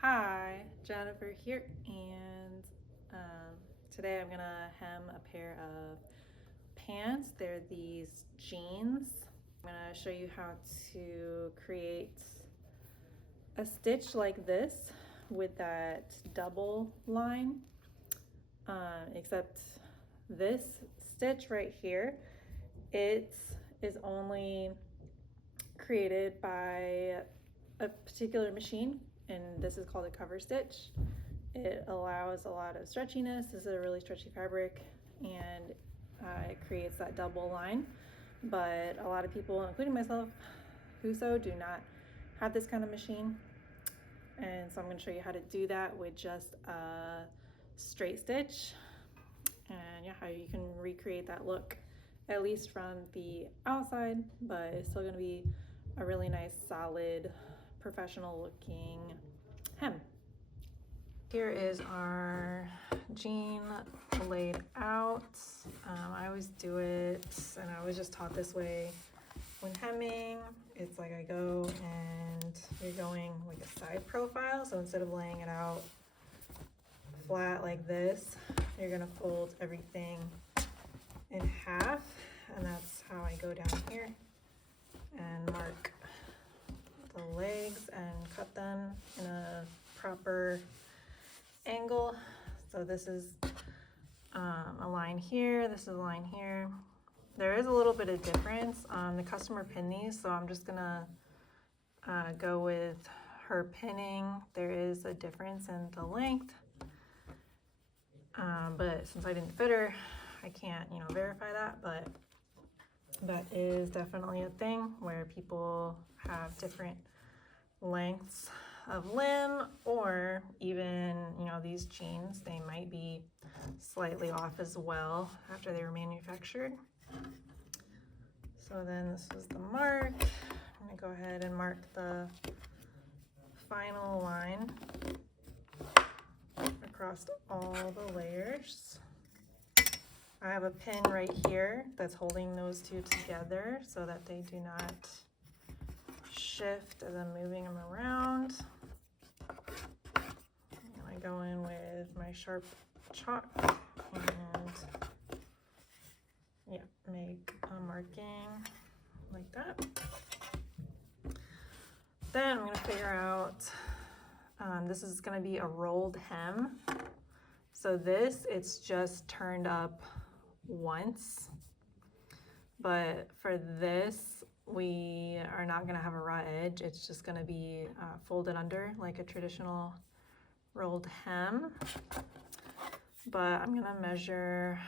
Hi, Jennifer here, and today I'm gonna hem a pair of pants. They're these jeans. I'm gonna show you how to create a stitch like this with that double line, except this stitch right here, it is only created by a particular machine, and this is called a cover stitch. It allows a lot of stretchiness. This is a really stretchy fabric, and it creates that double line. But a lot of people, including myself, who sew, do not have this kind of machine. And so I'm going to show you how to do that with just a straight stitch, and yeah, how you can recreate that look, at least from the outside, but it's still going to be a really nice, solid, professional looking hem. Here is our jean laid out. I always do it, and I was just taught this way when hemming. It's like I go and you're going like a side profile. So instead of laying it out flat like this, you're gonna fold everything in half, and that's how I go down here and mark the legs and cut them in a proper angle. So this is a line here, this is a line here. There is a little bit of difference. The customer pinned these, so I'm just gonna go with her pinning. There is a difference in the length, but since I didn't fit her, I can't, verify that, but that is definitely a thing where people have different lengths of limb, or even, these jeans, they might be slightly off as well after they were manufactured. So then this is the mark. I'm gonna go ahead and mark the final line across all the layers. I have a pin right here that's holding those two together so that they do not shift as I'm moving them around. And I go in with my sharp chalk and make a marking like that. Then I'm going to figure out, this is going to be a rolled hem. So this, it's just turned up once, but for this, we are not going to have a raw edge. It's just going to be folded under like a traditional rolled hem. But I'm going to measure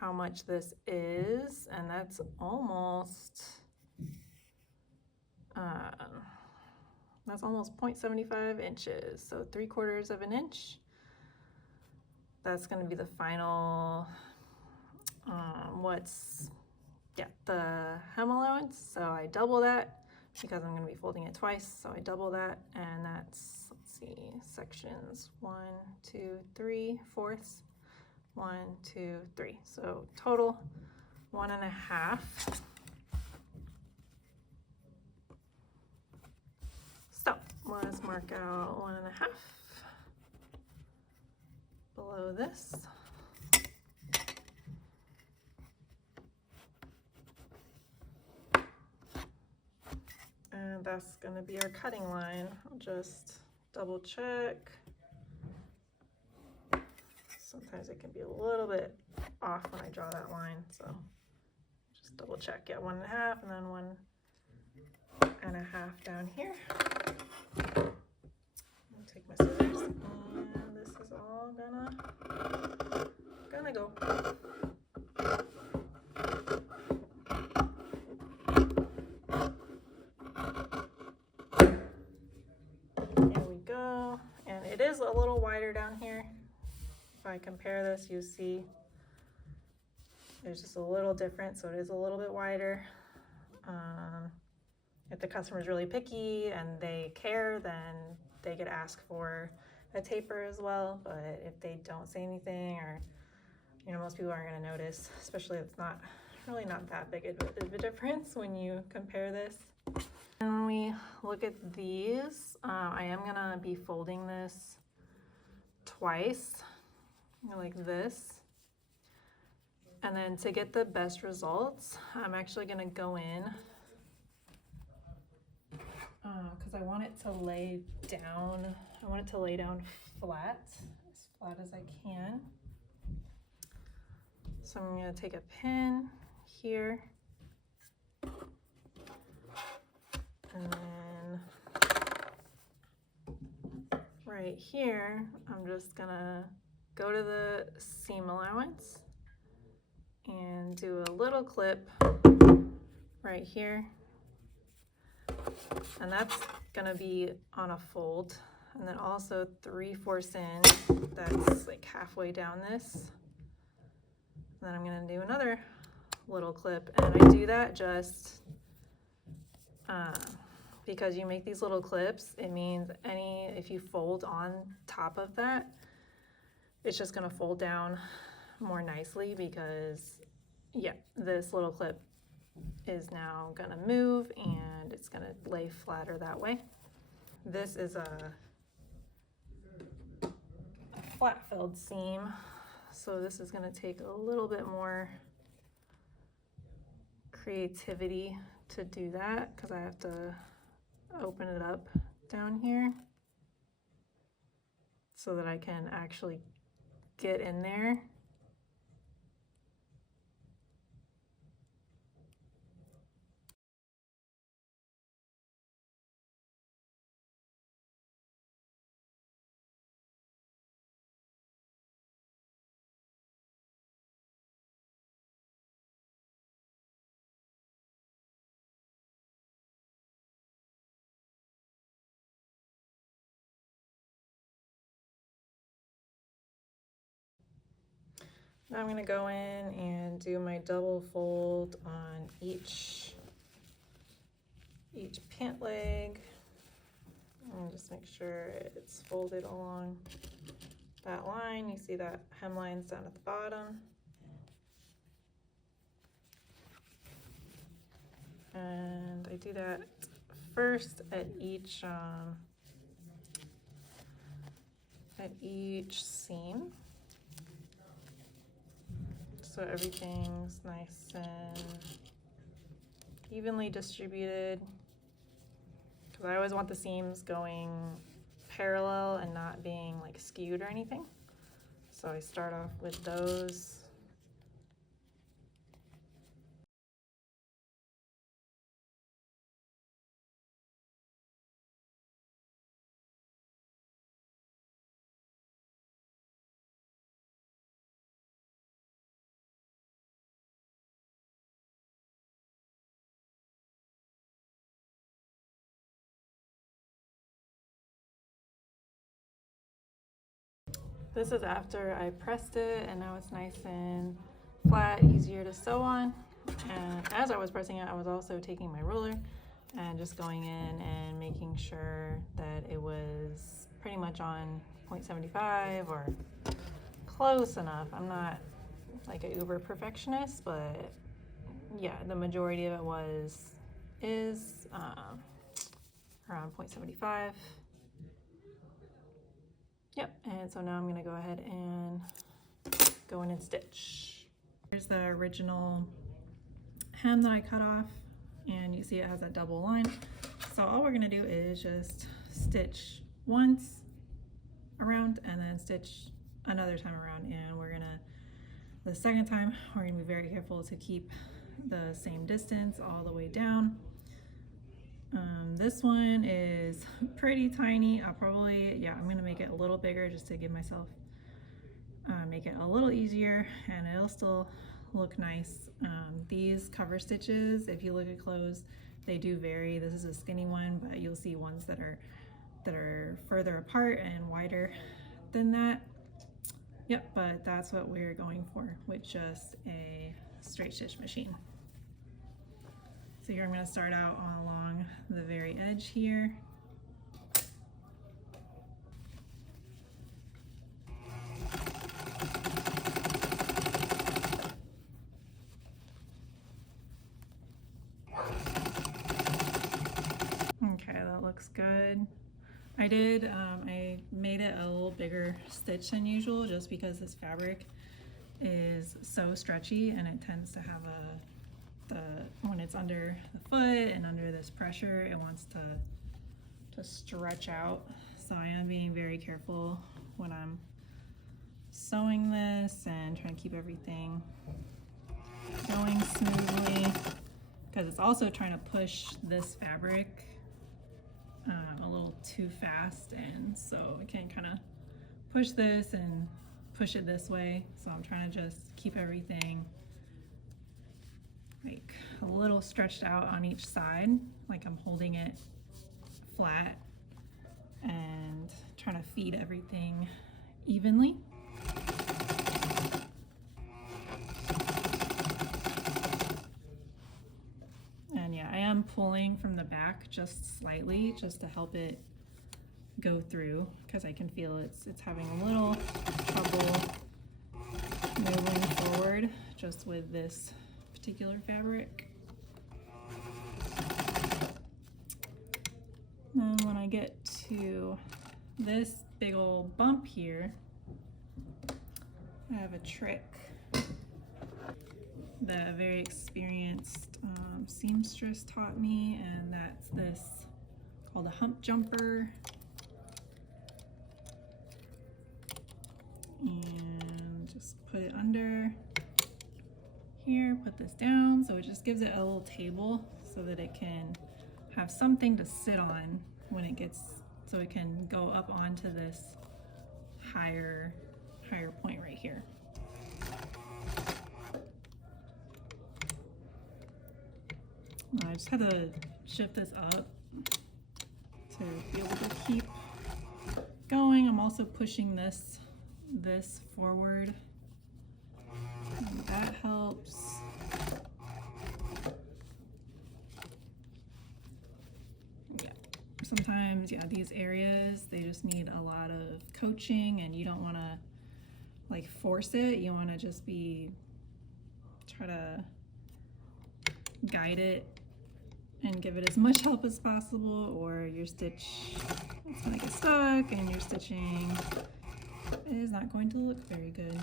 how much this is, and that's almost 0.75 inches, so 3/4 of an inch. That's going to be the final the hem allowance. So I double that because I'm going to be folding it twice, so I double that, and that's, let's see, sections 1, 2, 3, fourths, 1, 2, 3, so total 1.5. So let's mark out 1.5 below this. And that's going to be our cutting line. I'll just double check. Sometimes it can be a little bit off when I draw that line, so just double check. Yeah, 1.5, and then 1.5 down here. I'll take my scissors, and this is all gonna go. Here we go, and it is a little wider down here. If I compare this, you see there's just a little difference, so it is a little bit wider. If the customer is really picky and they care, then they could ask for a taper as well. But if they don't say anything, or most people aren't going to notice, especially if it's not that big of a difference when you compare this. And when we look at these, I am gonna be folding this twice, like this. And then to get the best results, I'm actually gonna go in, because I want it to lay down, flat, as flat as I can. So I'm gonna take a pin here, and then right here, I'm just gonna go to the seam allowance and do a little clip right here. And that's gonna be on a fold. And then also 3/4 in, that's like halfway down this. And then I'm gonna do another little clip. And I do that just because you make these little clips, it means if you fold on top of that, it's just gonna fold down more nicely because, yeah, this little clip is now gonna move and it's gonna lay flatter that way. This is a flat filled seam, so this is gonna take a little bit more creativity to do that because I have to open it up down here so that I can actually get in there. Now I'm going to go in and do my double fold on each pant leg and just make sure it's folded along that line. You see that hemline's down at the bottom. And I do that first at each seam. So everything's nice and evenly distributed, because I always want the seams going parallel and not being like skewed or anything. So I start off with those. This is after I pressed it and now it's nice and flat, easier to sew on. And as I was pressing it, I was also taking my ruler and just going in and making sure that it was pretty much on 0.75 or close enough. I'm not like a uber perfectionist, but yeah, the majority of it is around 0.75. Yep, and so now I'm gonna go ahead and go in and stitch. Here's the original hem that I cut off, and you see it has a double line. So all we're gonna do is just stitch once around and then stitch another time around, and the second time we're gonna be very careful to keep the same distance all the way down. This one is pretty tiny. I'm gonna make it a little bigger just to give myself, make it a little easier, and it'll still look nice. These cover stitches, if you look at clothes, they do vary. This is a skinny one, but you'll see ones that are further apart and wider than that. Yep, but that's what we're going for with just a straight stitch machine. So here I'm going to start out along the very edge here. I made it a little bigger stitch than usual just because this fabric is so stretchy and it tends to have when it's under the foot and under this pressure, it wants to stretch out. So I am being very careful when I'm sewing this and trying to keep everything going smoothly, because it's also trying to push this fabric a little too fast, and so I can kind of push this and push it this way. So I'm trying to just keep everything like a little stretched out on each side, like I'm holding it flat and trying to feed everything evenly. And yeah, I am pulling from the back just slightly just to help it go through, because I can feel it's having a little trouble moving forward just with this particular fabric. And when I get to this big old bump here, I have a trick that a very experienced seamstress taught me, and that's this called a hump jumper. And just put it under here, put this down, so it just gives it a little table so that it can have something to sit on when it gets, so it can go up onto this higher point right here. I just had to shift this up to be able to keep going. I'm also pushing this forward, and that helps. Yeah, sometimes, yeah, these areas, they just need a lot of coaching, and you don't want to like force it. You want to just try to guide it and give it as much help as possible, or your stitch is going to get stuck and your stitching is not going to look very good.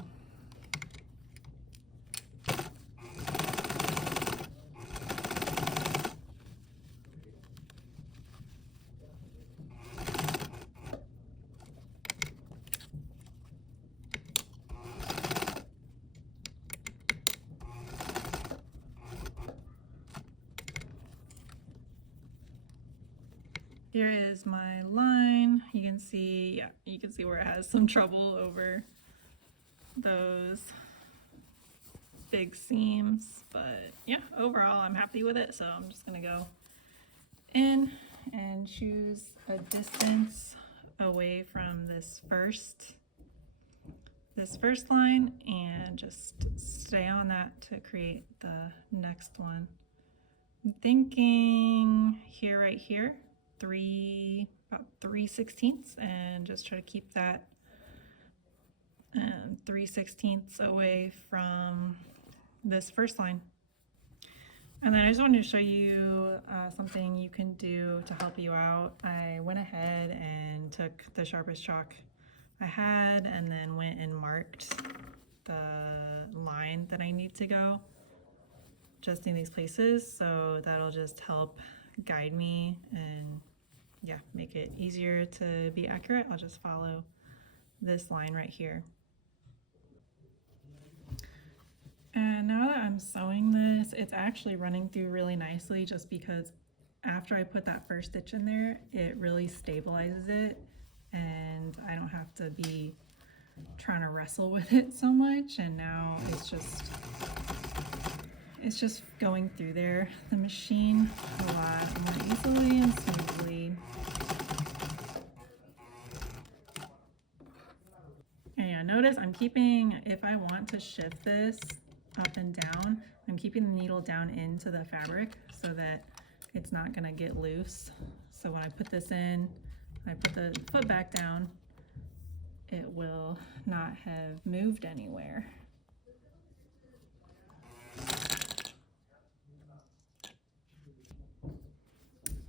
Here is my line. You can see, yeah, you can see where it has some trouble over those big seams, but yeah, overall I'm happy with it. So I'm just gonna go in and choose a distance away from this first line and just stay on that to create the next one. I'm thinking here, right here, about 3/16, and just try to keep that 3/16 away from this first line. And then I just wanted to show you something you can do to help you out. I went ahead and took the sharpest chalk I had and then went and marked the line that I need to go just in these places, so that'll just help guide me and yeah, make it easier to be accurate. I'll just follow this line right here. And now that I'm sewing this, it's actually running through really nicely, just because after I put that first stitch in there, it really stabilizes it and I don't have to be trying to wrestle with it so much. And now it's just going through there, the machine, a lot more easily and smoothly. And yeah, notice I'm keeping, if I want to shift this up and down, I'm keeping the needle down into the fabric so that it's not gonna get loose. So when I put this in, when I put the foot back down, it will not have moved anywhere.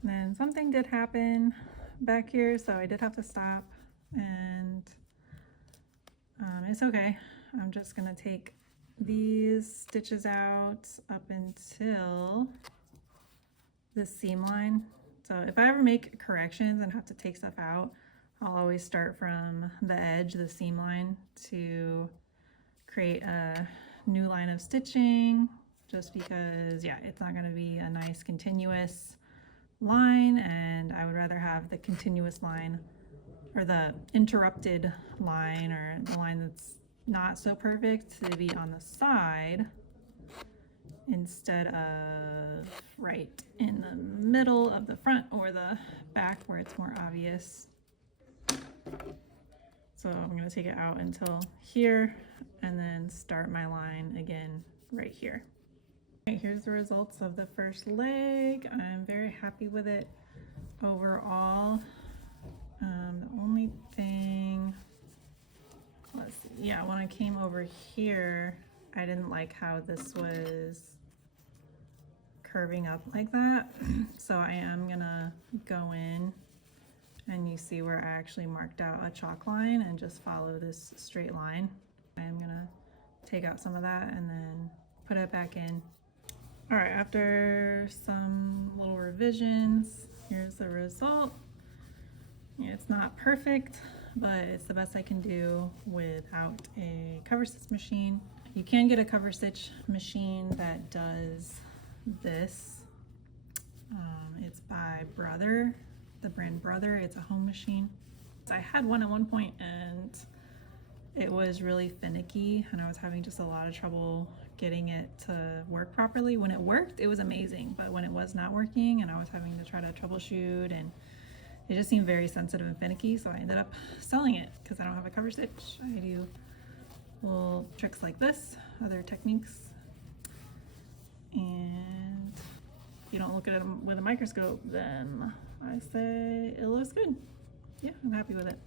Then something did happen back here, so I did have to stop, and it's okay. I'm just gonna take these stitches out up until this seam line. So if I ever make corrections and have to take stuff out, I'll always start from the edge, the seam line, to create a new line of stitching, just because, yeah, it's not gonna be a nice continuous line, and I would rather have the continuous line, or the interrupted line, or the line that's not so perfect, to be on the side instead of right in the middle of the front or the back where it's more obvious. So I'm going to take it out until here and then start my line again right here. All right, here's the results of the first leg. I'm very happy with it overall. The only thing, let's see, yeah, when I came over here, I didn't like how this was curving up like that. So I am gonna go in, and you see where I actually marked out a chalk line and just follow this straight line. I am gonna take out some of that and then put it back in. All right, after some little revisions, here's the result. It's not perfect, but it's the best I can do without a cover stitch machine. You can get a cover stitch machine that does this. It's by Brother, the brand Brother. It's a home machine. I had one at one point and it was really finicky, and I was having just a lot of trouble getting it to work properly. When it worked, it was amazing, but when it was not working and I was having to try to troubleshoot, and it just seemed very sensitive and finicky, so I ended up selling it because I don't have a cover stitch. I do little tricks like this, other techniques, and if you don't look at it with a microscope, then I say it looks good. Yeah, I'm happy with it.